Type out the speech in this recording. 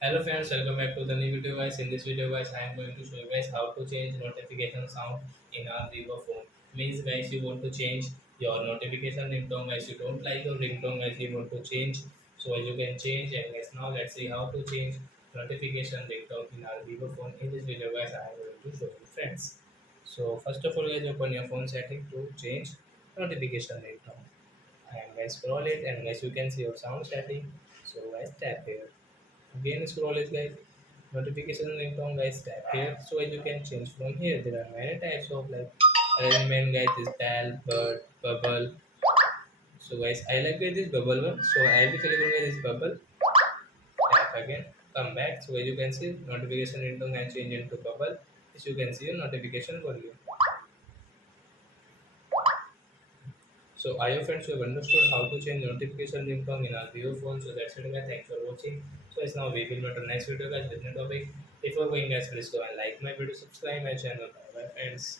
Hello friends, welcome back to the new video guys. In this video guys, I am going to show you guys how to change notification sound in our vivo phone. Means guys, you want to change your notification ringtone guys. You don't like your ringtone guys, you want to change. So you can change, and guys now let's see how to change notification ringtone in our vivo phone. In this video guys, I am going to show you friends. So first of all guys, open your phone setting to change notification ringtone. And guys scroll it, and guys you can see your sound setting. So guys tap here. Again scroll is guys notification ringtone guys tap here, so as you can change from here. There are many types of like arrangement guys, this bell, bird, bubble. So guys I like this bubble one, so I will be clicking on this bubble. Tap again, come back. So as you can see notification ringtone can change into bubble. As you can see your notification volume. So I hope friends you have understood how to change notification ringtone in our Vivo phone. So that's it guys. Thanks for watching. So it's now we will meet on next video guys with new topic. Before going guys, please go and like my video, subscribe my channel. Bye bye friends.